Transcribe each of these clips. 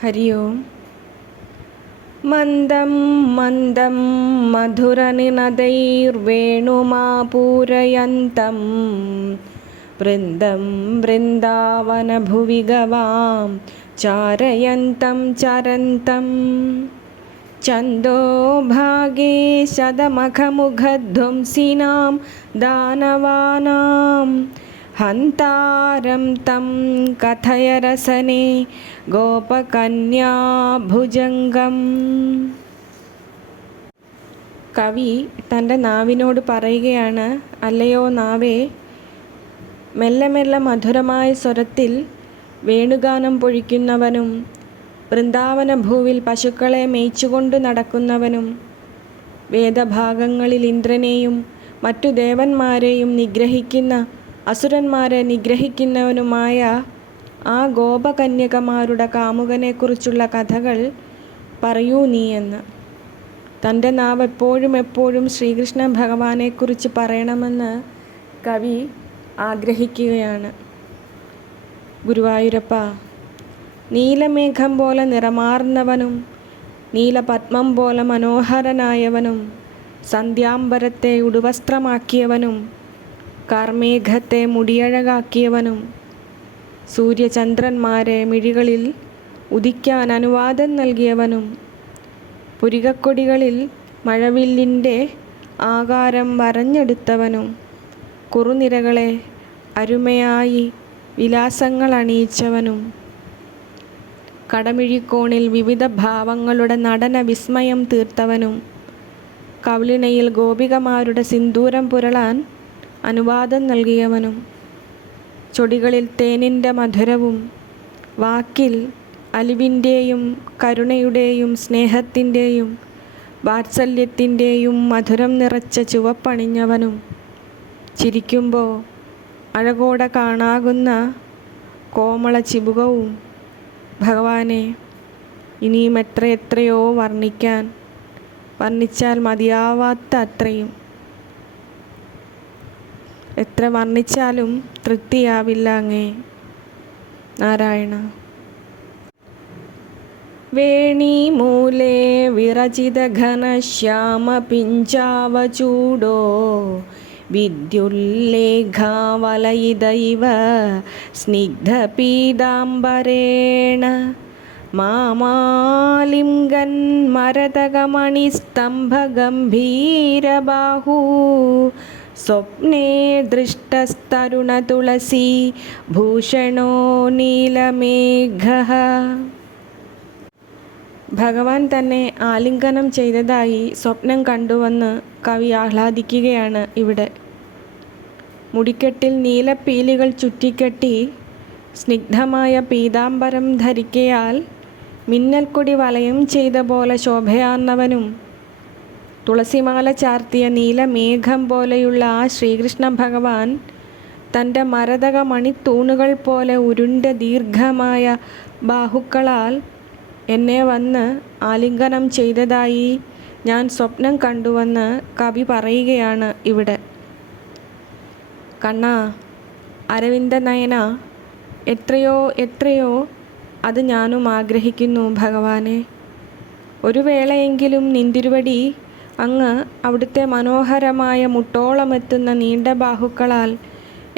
ഹരി ഓം. മന്ദം മന്ദം മധുരനിനദൈർവേണുമാപൂരയന്തം വൃന്ദം വൃന്ദാവനഭുവി ഗവാം ചാരയന്തം ചരന്തം ഛന്ദോഭാഗേ ശതമഖമുഖധ്വംസിനാം ദാനവാനാം ഹന്താരം തം കഥയ രസനേ ഗോപകന്യാഭുജംഗം. കവി തൻ്റെ നാവിനോട് പറയുകയാണ്, അല്ലയോ നാവേ, മെല്ലെ മെല്ലെ മധുരമായ സ്വരത്തിൽ വേണുഗാനം പൊഴിക്കുന്നവനും വൃന്ദാവന ഭൂവിൽ പശുക്കളെ മേയിച്ചുകൊണ്ട് നടക്കുന്നവനും വേദഭാഗങ്ങളിൽ ഇന്ദ്രനെയും മറ്റു ദേവന്മാരെയും നിഗ്രഹിക്കുന്ന അസുരന്മാരെ നിഗ്രഹിക്കുന്നവനുമായ ആ ഗോപകന്യകമാരുടെ കാമുകനെക്കുറിച്ചുള്ള കഥകൾ പറയൂ നീ എന്ന്. തൻ്റെ നാവ് എപ്പോഴും എപ്പോഴും ശ്രീകൃഷ്ണ ഭഗവാനെക്കുറിച്ച് പറയണമെന്ന് കവി ആഗ്രഹിക്കുകയാണ്. ഗുരുവായൂരപ്പ, നീലമേഘം പോലെ നിറമാർന്നവനും നീലപത്മം പോലെ മനോഹരനായവനും സന്ധ്യാംബരത്തെ ഉടുവസ്ത്രമാക്കിയവനും കാർമേഘത്തെ മുടിയഴകാക്കിയവനും സൂര്യചന്ദ്രന്മാരെ മിഴികളിൽ ഉദിക്കാൻ അനുവാദം നൽകിയവനും പുരികക്കൊടികളിൽ മഴവില്ലിൻ്റെ ആകാരം വരഞ്ഞെടുത്തവനും കുറുനിരകളെ അരുമയായി വിലാസങ്ങൾ അണിയിച്ചവനും കടമിഴിക്കോണിൽ വിവിധ ഭാവങ്ങളുടെ നടന വിസ്മയം തീർത്തവനും കവിളിണയിൽ ഗോപികമാരുടെ സിന്ദൂരം പുരളാൻ അനുവാദം നൽകിയവനും ചൊടികളിൽ തേനിൻ്റെ മധുരവും വാക്കിൽ അലിവിൻ്റെയും കരുണയുടെയും സ്നേഹത്തിൻ്റെയും വാത്സല്യത്തിൻ്റെയും മധുരം നിറച്ച ചുവപ്പണിഞ്ഞവനും ചിരിക്കുമ്പോൾ അഴകോടെ കാണാകുന്ന കോമള ചിബുകവും ഭഗവാനെ ഇനിയും എത്രയെത്രയോ വർണ്ണിച്ചാൽ മതിയാവാത്ത അത്രയും, എത്ര വർണ്ണിച്ചാലും തൃപ്തിയാവില്ല അങ്ങേ. നാരായണ. വേണീമൂലേ വിരചിതഘനശ്യാമപിഞ്ചാവചൂഡോ വിദ്യുല്ലേഖാവലയിതൈവ സ്നിഗ്ധപീതാംബരേണ മാമാലിംഗന്മരതകമണിസ്തംഭഗംഭീരബാഹൂ സ്വപ്നേ ദൃഷ്ടസ്തരുണതുളസീ ഭൂഷണോ നീലമേഘഃ. ഭഗവാൻ തന്നെ ആലിംഗനം ചെയ്തതായി സ്വപ്നം കണ്ടുവന്ന് കവി ആഹ്ലാദിക്കുകയാണ് ഇവിടെ. മുടിക്കെട്ടിൽ നീലപ്പീലികൾ ചുറ്റിക്കെട്ടി സ്നിഗ്ധമായ പീതാംബരം ധരിക്കയാൽ മിന്നൽക്കൊടി വലയം ചെയ്ത പോലെ ശോഭയാർന്നവനും തുളസിമാല ചാർത്തിയ നീലമേഘം പോലെയുള്ള ആ ശ്രീകൃഷ്ണ ഭഗവാൻ തൻ്റെ മരതക മണിത്തൂണുകൾ പോലെ ഉരുണ്ട ദീർഘമായ ബാഹുക്കളാൽ എന്നെ വന്ന് ആലിംഗനം ചെയ്തതായി ഞാൻ സ്വപ്നം കണ്ടുവന്ന് കവി പറയുകയാണ് ഇവിടെ. കണ്ണാ, അരവിന്ദനയന, എത്രയോ എത്രയോ അത് ഞാനും ആഗ്രഹിക്കുന്നു ഭഗവാനെ. ഒരു വേളയെങ്കിലും നിന്തിരുവടി അങ്ങ് അവിടുത്തെ മനോഹരമായ മുട്ടോളമെത്തുന്ന നീണ്ട ബാഹുക്കളാൽ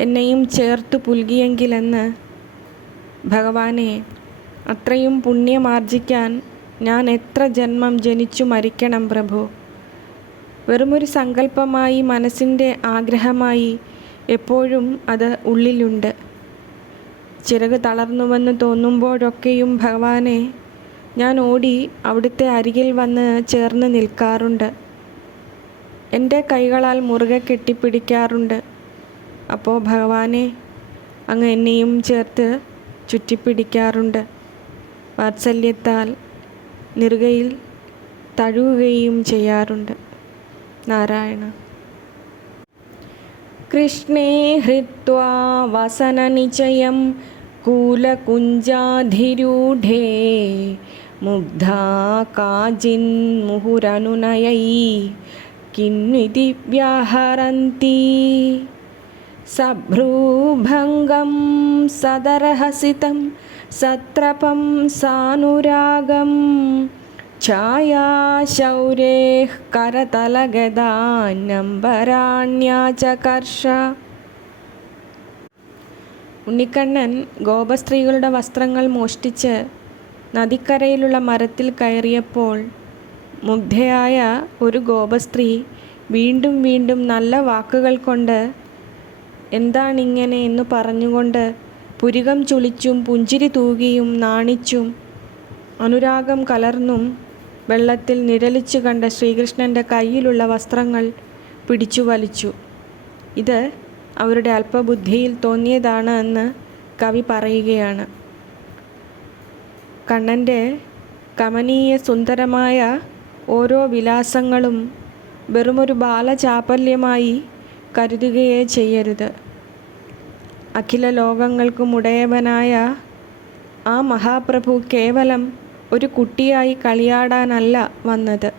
എന്നെയും ചേർത്തു പുൽകിയെങ്കിലെന്ന്. ഭഗവാനെ, അത്രയും പുണ്യമാർജിക്കാൻ ഞാൻ എത്ര ജന്മം ജനിച്ചു മരിക്കണം പ്രഭു. വെറുമൊരു സങ്കല്പമായി, മനസ്സിൻ്റെ ആഗ്രഹമായി എപ്പോഴും അത് ഉള്ളിലുണ്ട്. ചിറക് തളർന്നുവെന്ന് തോന്നുമ്പോഴൊക്കെയും ഭഗവാനെ, ഞാൻ ഓടി അവിടുത്തെ അരികിൽ വന്ന് ചേർന്ന് നിൽക്കാറുണ്ട്. എൻ്റെ കൈകളാൽ മുറുകെ കെട്ടിപ്പിടിക്കാറുണ്ട്. അപ്പോൾ ഭഗവാനെ, അങ്ങ് എന്നെയും ചേർത്ത് ചുറ്റിപ്പിടിക്കാറുണ്ട്. വാത്സല്യത്താൽ നെറുകയിൽ തഴുകുകയും ചെയ്യാറുണ്ട്. നാരായണ. കൃഷ്ണേ ഹൃത്വാ വസനനിചയം കൂലകുഞ്ചാധിരൂഢേ മുഗ്ധാ കാചിന്മുഹുരനുനയൈ കിന്വിതി വ്യാഹരന്തി സഭ്രൂഭംഗം സദരഹസിതം സത്രപം സാനുരാഗം ഛായാശൗരേഃ കരതലഗദാനംബരാണ്യാചകർഷ. ഉണ്ണിക്കണ്ണൻ ഗോപസ്ത്രീകളുടെ വസ്ത്രങ്ങൾ മോഷ്ടിച്ച് നദിക്കരയിലുള്ള മരത്തിൽ കയറിയപ്പോൾ മുഗ്ധയായ ഒരു ഗോപസ്ത്രീ വീണ്ടും വീണ്ടും നല്ല വാക്കുകൾ കൊണ്ട് എന്താണിങ്ങനെ എന്നു പറഞ്ഞുകൊണ്ട് പുരികം ചുളിച്ചും പുഞ്ചിരി തൂകിയും നാണിച്ചും അനുരാഗം കലർന്നും വെള്ളത്തിൽ നിഴലിച്ചു കണ്ട ശ്രീകൃഷ്ണൻ്റെ കയ്യിലുള്ള വസ്ത്രങ്ങൾ പിടിച്ചു വലിച്ചു. ഇത് അവരുടെ അല്പബുദ്ധിയിൽ തോന്നിയതാണ് എന്ന് കവി പറയുകയാണ്. കണ്ണൻ്റെ കമനീയ സുന്ദരമായ ഓരോ വിലാസങ്ങളും വെറുമൊരു ബാലചാപല്യമായി കരുതുകയേ ചെയ്യരുത്. അഖില ലോകങ്ങൾക്കും ഉടയവനായ ആ മഹാപ്രഭു കേവലം ഒരു കുട്ടിയായി കളിയാടാനല്ല വന്നത്.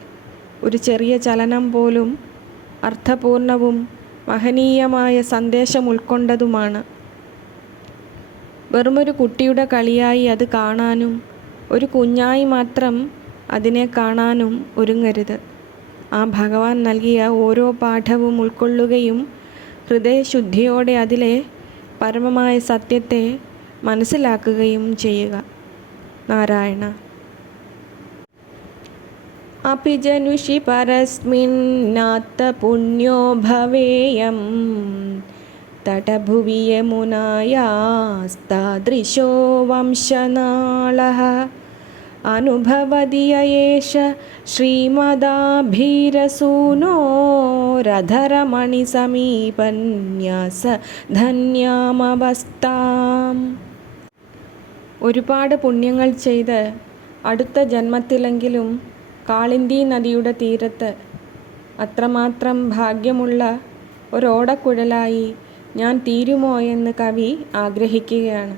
ഒരു ചെറിയ ചലനം പോലും അർത്ഥപൂർണവും മഹനീയമായ സന്ദേശം ഉൾക്കൊണ്ടതുമാണ്. വെറുമൊരു കുട്ടിയുടെ കളിയായി അത് കാണാനും ഒരു കുഞ്ഞായി മാത്രം അതിനെ കാണാനും ഒരുങ്ങരുത്. ആ ഭഗവാൻ നൽകിയ ഓരോ പാഠവും ഉൾക്കൊള്ളുകയും ഹൃദയശുദ്ധിയോടെ അതിലെ പരമമായ സത്യത്തെ മനസ്സിലാക്കുകയും ചെയ്യുക. നാരായണ. അപി ജനുഷി പരസ്മിന്നാത്ത പുണ്യോ ഭവേയം തടഭുവി യമുനായാസ്താദൃശോ വംശനാളഃ അനുഭവതിയേഷ ശ്രീമദാഭീരസൂനോ രധരമണിസമീപന്യാസ ധന്യാമവസ്ഥാം. ഒരുപാട് പുണ്യങ്ങൾ ചെയ്ത് അടുത്ത ജന്മത്തിലെങ്കിലും കാളിന്തി നദിയുടെ തീരത്ത് അത്രമാത്രം ഭാഗ്യമുള്ള ഒരോടക്കുഴലായി ഞാൻ തീരുമോ എന്ന് കവി ആഗ്രഹിക്കുകയാണ്.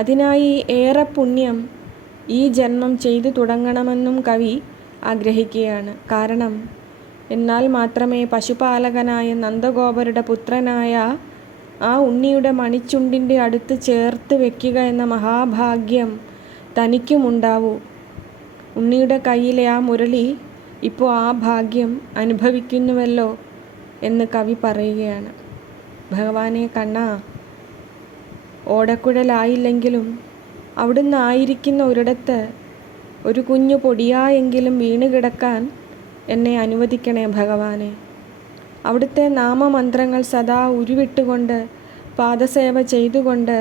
അതിനായി ഏറെ പുണ്യം ഈ ജന്മം ചെയ്തു തുടങ്ങണമെന്നും കവി ആഗ്രഹിക്കുകയാണ്. കാരണം എന്നാൽ മാത്രമേ പശുപാലകനായ നന്ദഗോപരുടെ പുത്രനായ ആ ഉണ്ണിയുടെ മണിച്ചുണ്ടിൻ്റെ അടുത്ത് ചേർത്ത് വയ്ക്കുക എന്ന മഹാഭാഗ്യം തനിക്കുമുണ്ടാവൂ. ഉണ്ണിയുടെ കയ്യിലെ ആ മുരളി ഇപ്പോൾ ആ ഭാഗ്യം അനുഭവിക്കുന്നുവല്ലോ എന്ന് കവി പറയുകയാണ്. ഭഗവാനെ കണ്ണാ, ഓടക്കുഴലായില്ലെങ്കിലും അവിടുന്ന് ആയിരിക്കുന്ന ഒരിടത്ത് ഒരു കുഞ്ഞു പൊടിയായെങ്കിലും വീണ് കിടക്കാൻ എന്നെ അനുവദിക്കണേ ഭഗവാനെ. അവിടുത്തെ നാമമന്ത്രങ്ങൾ സദാ ഉരുവിട്ടുകൊണ്ട് പാദസേവ ചെയ്തുകൊണ്ട്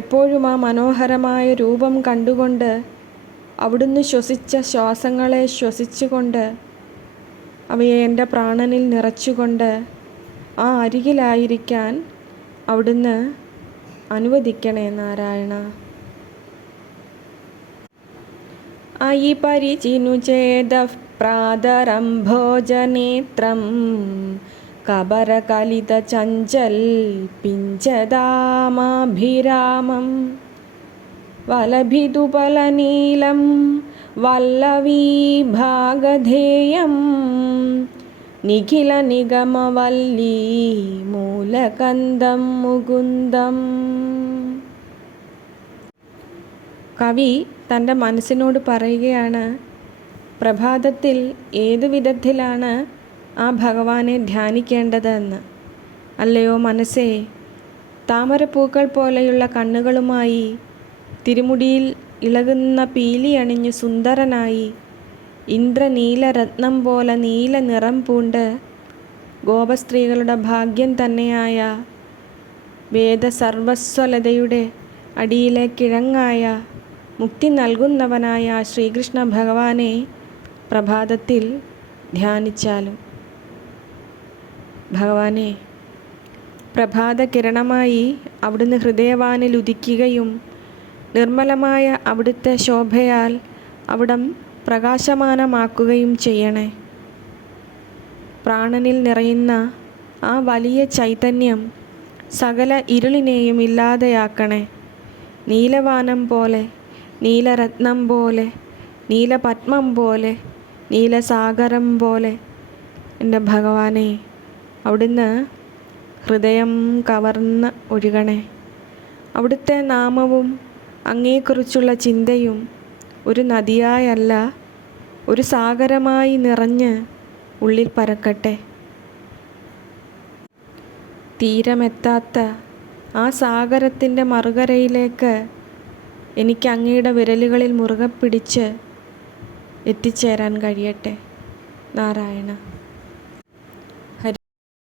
എപ്പോഴും ആ മനോഹരമായ രൂപം കണ്ടുകൊണ്ട് അവിടുന്ന് ശ്വസിച്ച ശ്വാസങ്ങളെ ശ്വസിച്ചുകൊണ്ട് അവയെ എൻ്റെ പ്രാണനിൽ നിറച്ചുകൊണ്ട് ആ അരികിലായിരിക്കാൻ അവിടുന്ന് അനുവദിക്കണേ നാരായണ. അയി പരിചിനു ചേദഃ പ്രാതരംഭോജനേത്രം കബരകലിത ചഞ്ചൽ പിഞ്ചതാമാഭിരാമം വലഭിതുപലനീലം വല്ലവീഭാഗധേയം നിഖില നിഗമവല്ലീ മൂലകന്ദം മുകുന്ദം. കവി തൻ്റെ മനസ്സിനോട് പറയുകയാണ്, പ്രഭാതത്തിൽ ഏതു വിധത്തിലാണ് ആ ഭഗവാനെ ധ്യാനിക്കേണ്ടതെന്ന്. അല്ലയോ മനസ്സേ, താമരപ്പൂക്കൾ പോലെയുള്ള കണ്ണുകളുമായി തിരുമുടിയിൽ ഇളകുന്ന പീലി അണിഞ്ഞു സുന്ദരനായി ഇന്ദ്രനീലരത്നം പോലെ നീല നിറം പൂണ്ട് ഗോപസ്ത്രീകളുടെ ഭാഗ്യം തന്നെയായ വേദസർവസ്വലതയുടെ അടിയിലെ കിഴങ്ങായ മുക്തി നൽകുന്നവനായ ശ്രീകൃഷ്ണ ഭഗവാനെ പ്രഭാതത്തിൽ ധ്യാനിച്ചാലും. ഭഗവാനെ, പ്രഭാത കിരണമായി അവിടുന്ന് ഹൃദയവാനിൽ ഉദിക്കുകയും നിർമ്മലമായ അവിടുത്തെ ശോഭയാൽ അവിടം പ്രകാശമാനമാക്കുകയും ചെയ്യണേ. പ്രാണനിൽ നിറയുന്ന ആ വലിയ ചൈതന്യം സകല ഇരുളിനെയും ഇല്ലാതെയാക്കണേ. നീലവാനം പോലെ, നീലരത്നം പോലെ, നീലപത്മം പോലെ, നീലസാഗരം പോലെ എൻ്റെ ഭഗവാനെ അവിടുന്ന് ഹൃദയം കവർന്ന് ഒഴുകണേ. അവിടുത്തെ നാമവും അങ്ങയെക്കുറിച്ചുള്ള ചിന്തയും ഒരു നദിയായല്ല, ഒരു സാഗരമായി നിറഞ്ഞ് ഉള്ളിൽ പരക്കട്ടെ. തീരമെത്താത്ത ആ സാഗരത്തിൻ്റെ മറുകരയിലേക്ക് എനിക്ക് അങ്ങയുടെ വിരലുകളിൽ മുറുകെ പിടിച്ച് എത്തിച്ചേരാൻ കഴിയട്ടെ. നാരായണ.